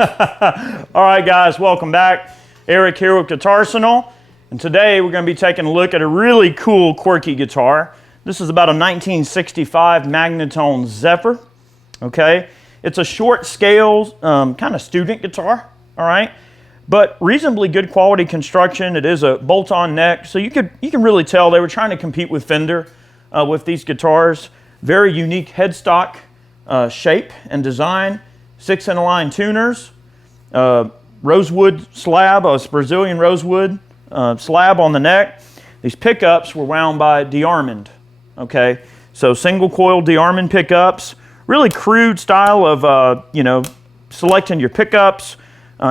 All right, guys, welcome back. Eric here with Guitarsenal, and today we're going to be taking a look at a really cool, quirky guitar. This is about a 1965 Magnatone Zephyr. Okay, it's a short scale, kind of student guitar. All right, but reasonably good quality construction. It is a bolt-on neck, so you can really tell they were trying to compete with Fender with these guitars. Very unique headstock shape and design. 6-in-a-line tuners, rosewood slab, a Brazilian rosewood slab on the neck. These pickups were wound by DeArmond. Okay, so single coil DeArmond pickups. Really crude style of selecting your pickups.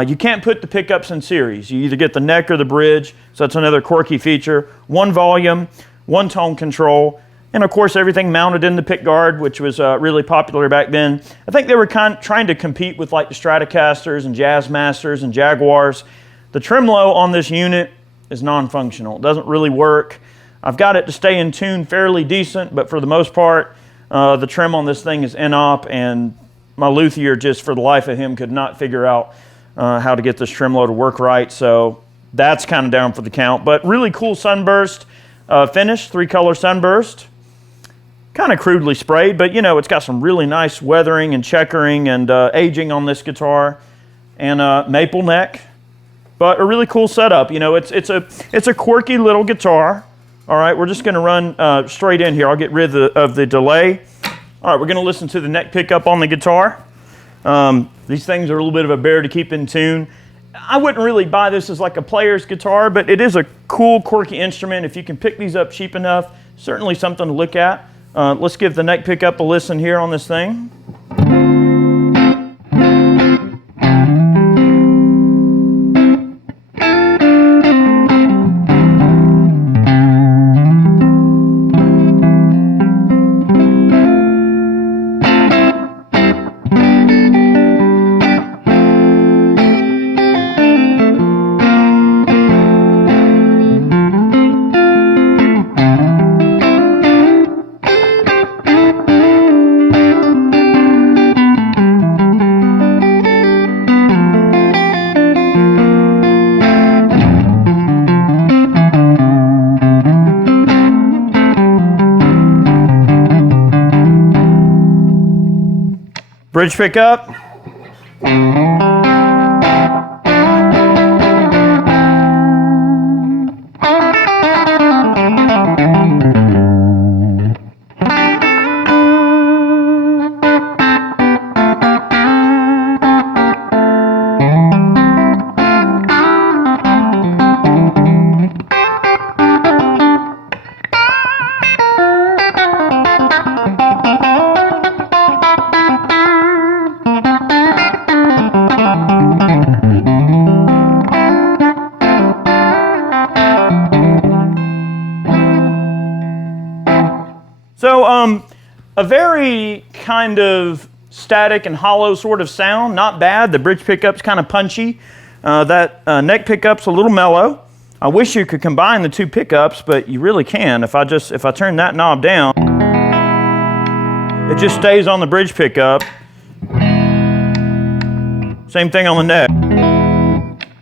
You can't put the pickups in series. You either get the neck or the bridge. So that's another quirky feature. One volume, one tone control. And of course, everything mounted in the pick guard, which was really popular back then. I think they were trying to compete with like the Stratocasters and Jazzmasters and Jaguars. The tremolo on this unit is non-functional. It doesn't really work. I've got it to stay in tune fairly decent, but for the most part, the trem on this thing is in-op, and my luthier, just for the life of him, could not figure out how to get this tremolo to work right. So that's kind of down for the count. But really cool sunburst finish, 3-color sunburst. Kind of crudely sprayed, but you know, it's got some really nice weathering and checkering and aging on this guitar, and maple neck, but a really cool setup. You know, it's a quirky little guitar. All right, we're just going to run straight in here. I'll get rid of the delay. All right, we're going to listen to the neck pickup on the guitar. These things are a little bit of a bear to keep in tune. I wouldn't really buy this as like a player's guitar, but it is a cool, quirky instrument. If you can pick these up cheap enough, certainly something to look at. Let's give the neck pickup a listen here on this thing. Bridge pickup. So a very kind of static and hollow sort of sound, not bad. The bridge pickup's kind of punchy. That neck pickup's a little mellow. I wish you could combine the two pickups, but you really can. If I turn that knob down, it just stays on the bridge pickup. Same thing on the neck.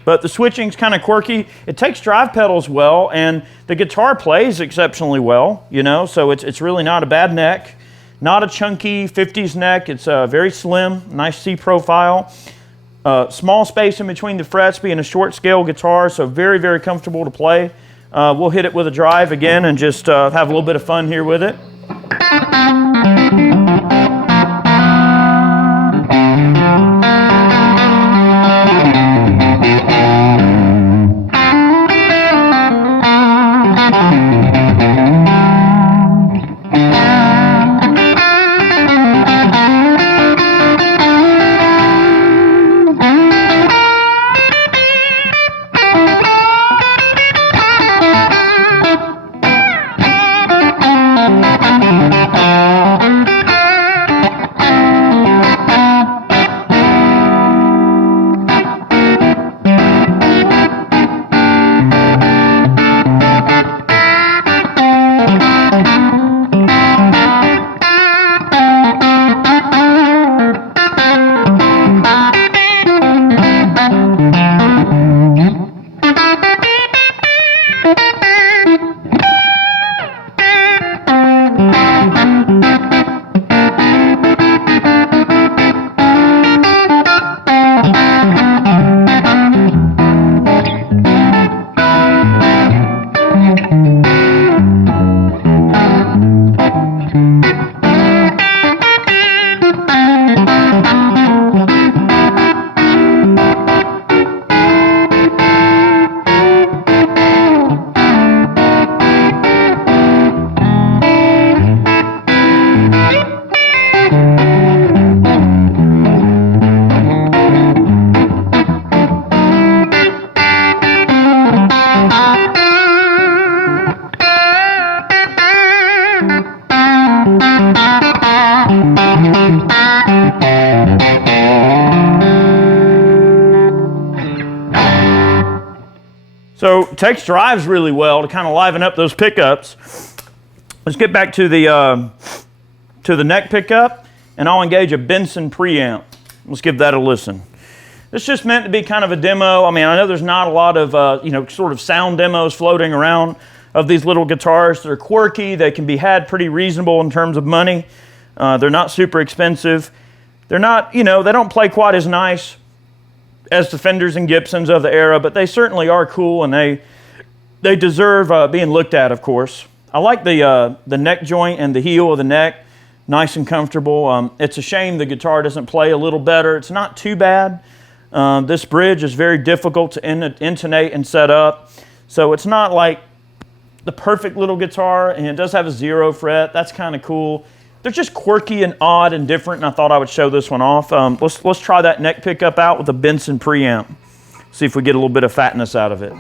But the switching's kind of quirky. It takes drive pedals well, and the guitar plays exceptionally well, you know, so it's really not a bad neck. Not a chunky 50s neck. It's very slim, nice C profile. Small space in between the frets, being a short scale guitar, so very, very comfortable to play. We'll hit it with a drive again and just have a little bit of fun here with it. So it takes drives really well to kind of liven up those pickups. Let's get back to the neck pickup, and I'll engage a Benson preamp. Let's give that a listen. This just meant to be kind of a demo. I mean, I know there's not a lot of, sort of sound demos floating around of these little guitars. They're quirky. They can be had pretty reasonable in terms of money. They're not super expensive. They're not, they don't play quite as nice as the Fenders and Gibsons of the era, but they certainly are cool, and they deserve being looked at, of course. I like the neck joint and the heel of the neck. Nice and comfortable. It's a shame the guitar doesn't play a little better. It's not too bad. This bridge is very difficult to intonate and set up, so it's not like the perfect little guitar, and it does have a 0 fret. That's kind of cool. They're just quirky and odd and different, and I thought I would show this one off. Let's try that neck pickup out with a Benson preamp. See if we get a little bit of fatness out of it.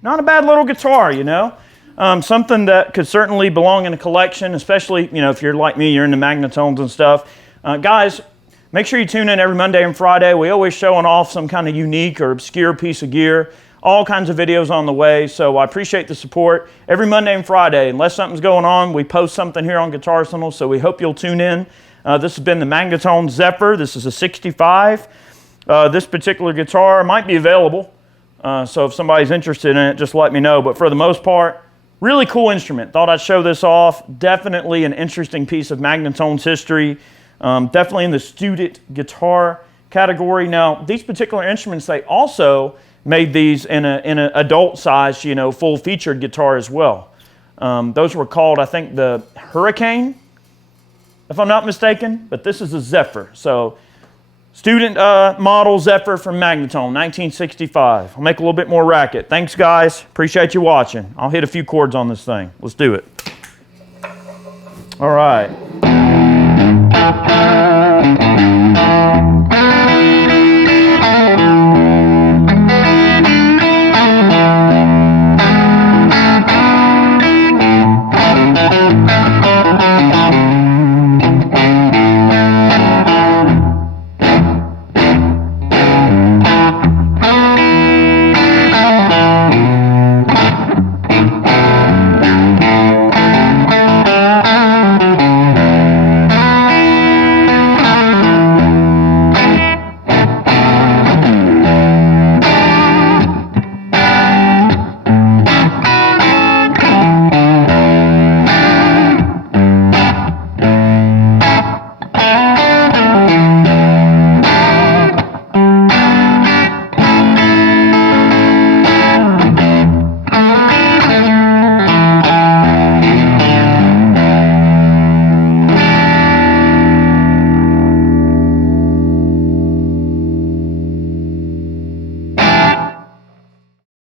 Not a bad little guitar, something that could certainly belong in a collection, especially, if you're like me, you're into Magnatones and stuff. Guys, make sure you tune in every Monday and Friday. We always showing off some kind of unique or obscure piece of gear. All kinds of videos on the way, so I appreciate the support. Every Monday and Friday, unless something's going on, we post something here on Guitarsenal, so we hope you'll tune in. This has been the Magnatone Zephyr. This is a 65. This particular guitar might be available. So if somebody's interested in it, just let me know. But for the most part, really cool instrument. Thought I'd show this off. Definitely an interesting piece of Magnatone's history. Definitely in the student guitar category. Now, these particular instruments, they also made these in an adult size, full featured guitar as well. Those were called, I think, the Hurricane, if I'm not mistaken. But this is a Zephyr. So student model Zephyr from Magnatone, 1965. I'll make a little bit more racket. Thanks, guys. Appreciate you watching. I'll hit a few chords on this thing. Let's do it. All right.